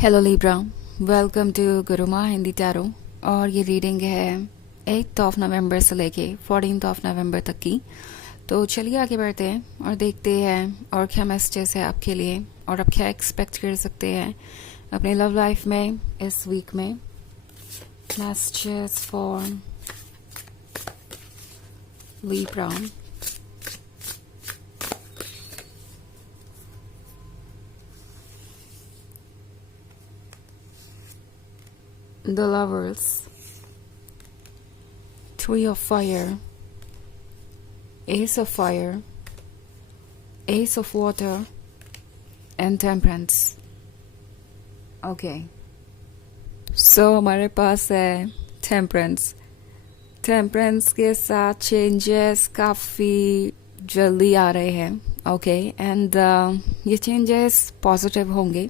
Hello Libra, welcome to Guruma Hindi tarot. और ये reading है 8 ऑफ नवंबर से लेके 14 ऑफ नवंबर तक की। तो चलिए आगे बढ़ते हैं और देखते हैं और क्या मैसेजेस है आपके लिए और आप क्या एक्सपेक्ट कर सकते हैं अपनी लव लाइफ में इस वीक में। Messages for Libra. The Lovers, Three of Fire, Ace of Fire, Ace of Water, and Temperance. Okay. So हमारे पास है Temperance. Temperance के साथ changes काफ़ी जल्दी आ रहे हैं. Okay. And ये changes positive होंगे.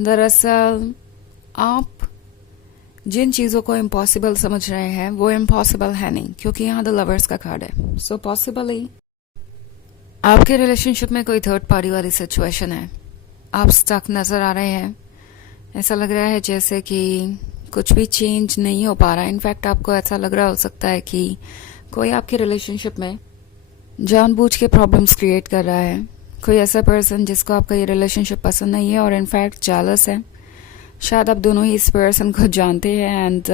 दरअसल आप जिन चीज़ों को इम्पॉसिबल समझ रहे हैं वो इम्पॉसिबल है नहीं, क्योंकि यहाँ द लवर्स का कार्ड है। सो पॉसिबली आपके रिलेशनशिप में कोई थर्ड पार्टी वाली सिचुएशन है, आप स्टक नज़र आ रहे हैं। ऐसा लग रहा है जैसे कि कुछ भी चेंज नहीं हो पा रहा है। इनफैक्ट आपको ऐसा लग रहा हो सकता है कि कोई आपके रिलेशनशिप में जानबूझ के प्रॉब्लम्स क्रिएट कर रहा है। कोई ऐसा पर्सन जिसको आपका ये रिलेशनशिप पसंद नहीं है और इनफैक्ट जेलस है। शायद आप दोनों ही इस पर्सन को जानते हैं एंड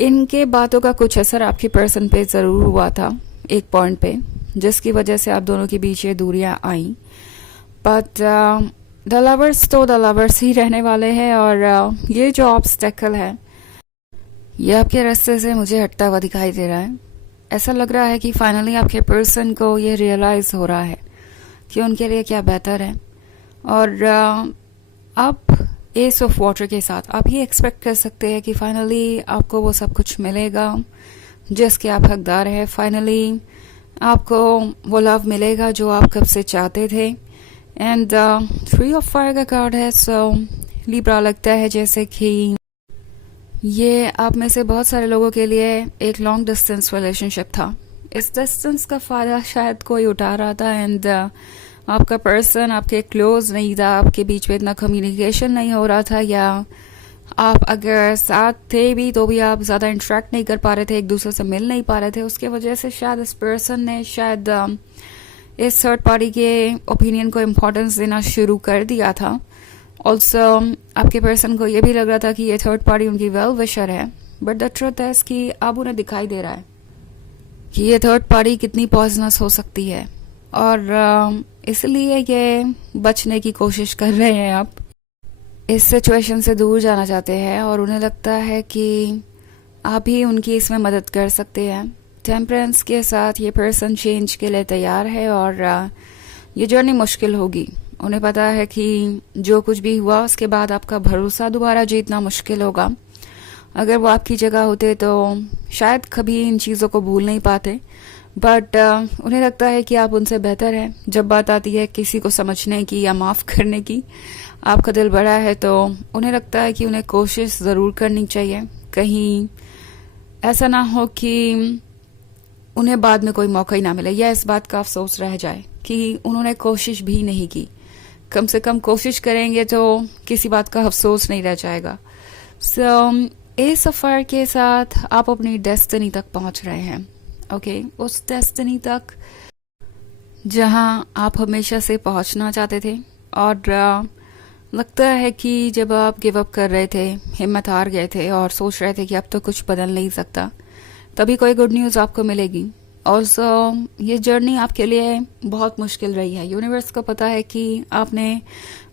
इनके बातों का कुछ असर आपके पर्सन पे ज़रूर हुआ था एक पॉइंट पे, जिसकी वजह से आप दोनों के बीच ये दूरियां आई। बट द लवर्स तो द लवर्स ही रहने वाले हैं और ये जो ऑब्स्टेकल है ये आपके रास्ते से मुझे हटता हुआ दिखाई दे रहा है। ऐसा लग रहा है कि फाइनली आपके पर्सन को ये रियलाइज हो रहा है कि उनके लिए क्या बेहतर है और आप एस ऑफ वाटर के साथ आप ही एक्सपेक्ट कर सकते हैं कि फाइनली आपको वो सब कुछ मिलेगा जिसके आप हकदार हैं। फाइनली आपको वो लव मिलेगा जो आप कब से चाहते थे। एंड थ्री ऑफ फायर का कार्ड है। सो लिब्रा, लगता है जैसे कि ये आप में से बहुत सारे लोगों के लिए एक लॉन्ग डिस्टेंस रिलेशनशिप था। इस डिस्टेंस का फ़ायदा शायद कोई उठा रहा था एंड आपका पर्सन आपके क्लोज नहीं था, आपके बीच में इतना कम्युनिकेशन नहीं हो रहा था, या आप अगर साथ थे भी तो भी आप ज़्यादा इंटरेक्ट नहीं कर पा रहे थे, एक दूसरे से मिल नहीं पा रहे थे। उसके वजह से शायद इस पर्सन ने शायद इस थर्ड पार्टी के ओपिनियन को इम्पोर्टेंस देना शुरू कर दिया था। ऑल्सो आपके पर्सन को ये भी लग रहा था कि ये थर्ड पार्टी उनकी वेल विशर है। बट द ट्रुथ है कि अब उन्हें दिखाई दे रहा है कि ये थर्ड पार्टी कितनी पॉइजनस हो सकती है और इसलिए ये बचने की कोशिश कर रहे हैं। आप इस सिचुएशन से दूर जाना चाहते हैं और उन्हें लगता है कि आप ही उनकी इसमें मदद कर सकते हैं। टेम्परेंस के साथ ये पर्सन चेंज के लिए तैयार है और ये जर्नी मुश्किल होगी। उन्हें पता है कि जो कुछ भी हुआ उसके बाद आपका भरोसा दोबारा जीतना मुश्किल होगा। अगर वो आपकी जगह होते तो शायद कभी इन चीज़ों को भूल नहीं पाते। बट उन्हें लगता है कि आप उनसे बेहतर हैं। जब बात आती है किसी को समझने की या माफ़ करने की, आपका दिल बड़ा है तो उन्हें लगता है कि उन्हें कोशिश ज़रूर करनी चाहिए। कहीं ऐसा ना हो कि उन्हें बाद में कोई मौका ही ना मिले या इस बात का अफसोस रह जाए कि उन्होंने कोशिश भी नहीं की। कम से कम कोशिश करेंगे तो किसी बात का अफसोस नहीं रह जाएगा। सो एस ऑफ फायर के साथ आप अपनी डेस्टिनी तक पहुंच रहे हैं। ओके, उस डेस्टिनी तक जहां आप हमेशा से पहुंचना चाहते थे और लगता है कि जब आप गिव अप कर रहे थे, हिम्मत हार गए थे और सोच रहे थे कि अब तो कुछ बदल नहीं सकता, तभी कोई गुड न्यूज़ आपको मिलेगी। ऑल्सो ये जर्नी आपके लिए बहुत मुश्किल रही है। यूनिवर्स को पता है कि आपने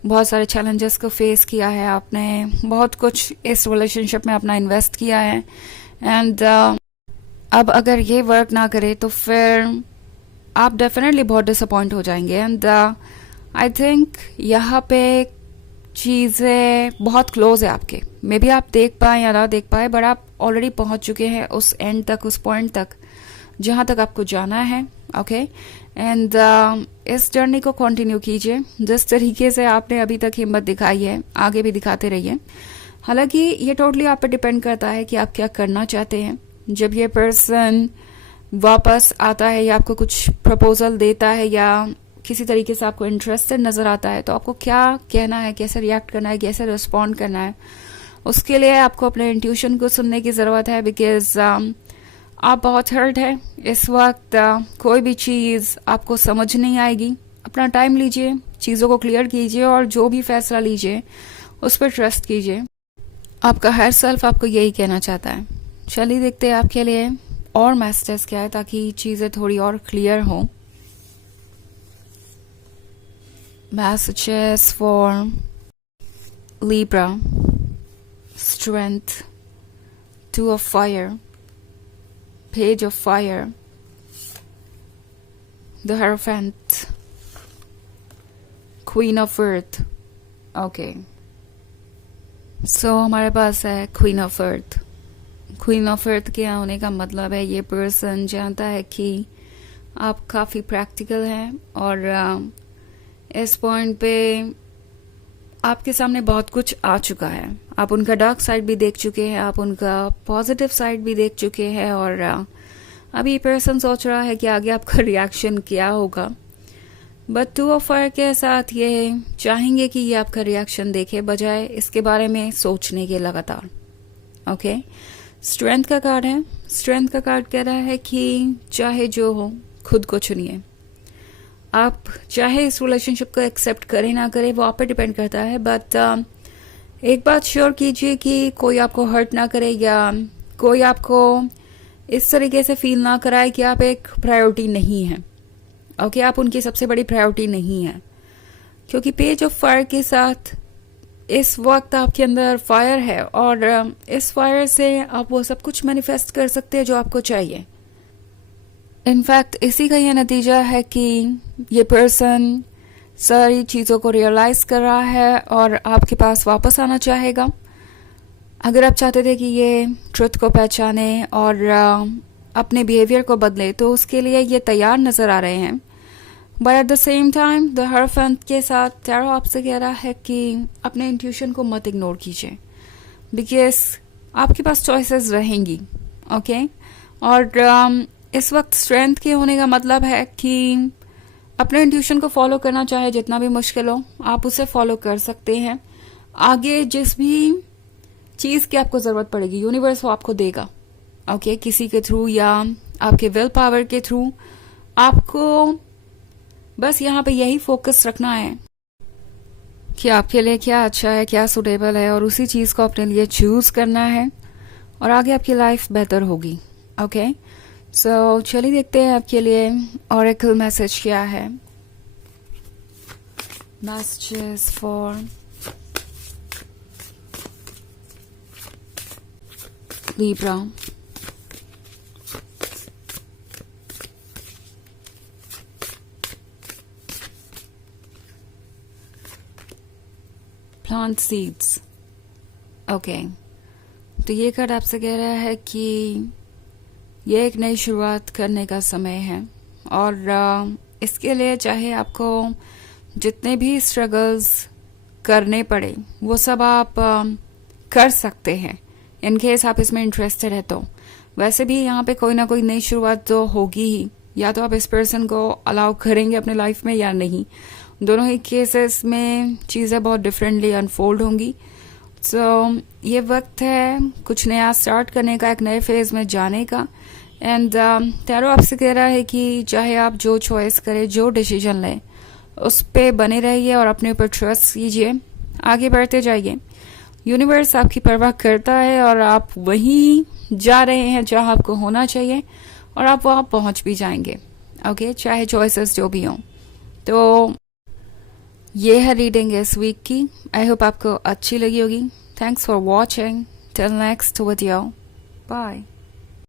बहुत सारे चैलेंजेस को फेस किया है, आपने बहुत कुछ इस रिलेशनशिप में अपना इन्वेस्ट किया है एंड अब अगर ये वर्क ना करे तो फिर आप डेफिनेटली बहुत डिसअपॉइंट हो जाएंगे। एंड आई थिंक यहाँ पे चीज़ें बहुत क्लोज है आपके। मे बी आप देख पाए या ना देख पाए, बट आप ऑलरेडी पहुँच चुके हैं उस एंड तक, उस पॉइंट तक जहाँ तक आपको जाना है। ओके, एंड इस जर्नी को कंटिन्यू कीजिए। जिस तरीके से आपने अभी तक हिम्मत दिखाई है आगे भी दिखाते रहिए। हालांकि ये टोटली आप पे डिपेंड करता है कि आप क्या करना चाहते हैं। जब ये पर्सन वापस आता है या आपको कुछ प्रपोजल देता है या किसी तरीके से आपको इंटरेस्टेड नज़र आता है, तो आपको क्या कहना है, कैसे रिएक्ट करना है, कैसे रिस्पॉन्ड करना है, उसके लिए आपको अपने इंट्यूशन को सुनने की ज़रूरत है। बिकॉज आप बहुत हर्ट है इस वक्त। कोई भी चीज़ आपको समझ नहीं आएगी। अपना टाइम लीजिए, चीज़ों को क्लियर कीजिए और जो भी फैसला लीजिए उस पर ट्रस्ट कीजिए। आपका हायर सेल्फ आपको यही कहना चाहता है। चलिए देखते हैं आपके लिए और मैसेजेस क्या है, ताकि चीज़ें थोड़ी और क्लियर हों। Messages for Libra, Strength, Two of Fire, Page of Fire, the Hierophant, Queen of Earth. Okay. So हमारे पास है Queen of Earth. Queen of Earth के होने का मतलब है ये पर्सन जानता है कि आप काफ़ी प्रैक्टिकल हैं और इस पॉइंट पे आपके सामने बहुत कुछ आ चुका है। आप उनका डार्क साइड भी देख चुके हैं, आप उनका पॉजिटिव साइड भी देख चुके हैं और अभी पर्सन सोच रहा है कि आगे आपका रिएक्शन क्या होगा। बट टू ऑफ फायर के साथ ये चाहेंगे कि ये आपका रिएक्शन देखे, बजाय इसके बारे में सोचने के लगातार। ओके, स्ट्रेंथ का कार्ड है। स्ट्रेंथ का कार्ड कह रहा है कि चाहे जो हो खुद को चुनिए। आप चाहे इस रिलेशनशिप को एक्सेप्ट करें ना करें वो आप पे डिपेंड करता है, बट एक बात श्योर कीजिए कि कोई आपको हर्ट ना करे या कोई आपको इस तरीके से फील ना कराए कि आप एक प्रायोरिटी नहीं है। ओके, आप उनकी सबसे बड़ी प्रायोरिटी नहीं है, क्योंकि पेज ऑफ फायर के साथ इस वक्त आपके अंदर फायर है और इस फायर से आप वो सब कुछ मैनिफेस्ट कर सकते हैं जो आपको चाहिए। इनफैक्ट इसी का यह नतीजा है कि ये पर्सन सारी चीज़ों को रियलाइज कर रहा है और आपके पास वापस आना चाहेगा। अगर आप चाहते थे कि ये ट्रुथ को पहचाने और अपने बिहेवियर को बदले, तो उसके लिए ये तैयार नज़र आ रहे हैं। But at the same time the हierophant के साथ टैरो आपसे कह रहा है कि अपने इंट्यूशन को मत इग्नोर कीजिए, बिकॉज आपके पास चॉइसेस रहेंगी। ओके, और इस वक्त स्ट्रेंथ के होने का मतलब है कि अपने इंट्यूशन को फॉलो करना, चाहे जितना भी मुश्किल हो आप उसे फॉलो कर सकते हैं। आगे जिस भी चीज़ की आपको ज़रूरत पड़ेगी यूनिवर्स वो आपको देगा। ओके, किसी के थ्रू या आपके विल पावर के थ्रू। आपको बस यहाँ पे यही फोकस रखना है कि आपके लिए क्या अच्छा है, क्या सुटेबल है, और उसी चीज़ को अपने लिए चूज करना है और आगे आपकी लाइफ बेहतर होगी। ओके, सो चलिए देखते हैं आपके लिए ऑरेकल मैसेज क्या है। Messages for Libra, plant seeds. Okay, तो ये कार्ड आपसे कह रहा है कि ये एक नई शुरुआत करने का समय है और इसके लिए चाहे आपको जितने भी स्ट्रगल्स करने पड़े वो सब आप कर सकते हैं, इन केस आप इसमें इंटरेस्टेड है तो। वैसे भी यहाँ पे कोई ना कोई नई शुरुआत तो होगी ही, या तो आप इस पर्सन को अलाउ करेंगे अपने लाइफ में या नहीं। दोनों ही केसेस में चीज़ें बहुत डिफरेंटली अनफोल्ड होंगी। सो ये वक्त है कुछ नया स्टार्ट करने का, एक नए फेज में जाने का। एंड टैरो आपसे कह रहा है कि चाहे आप जो चॉइस करें, जो डिसीजन लें, उस पे बने रहिए और अपने ऊपर ट्रस्ट कीजिए, आगे बढ़ते जाइए। यूनिवर्स आपकी परवाह करता है और आप वहीं जा रहे हैं जहां आपको होना चाहिए और आप वहां पहुंच भी जाएंगे। ओके, चाहे चॉइसेस जो भी हों। तो ये है रीडिंग इस वीक की। आई होप आपको अच्छी लगी होगी। Thanks for watching. Till next video, bye.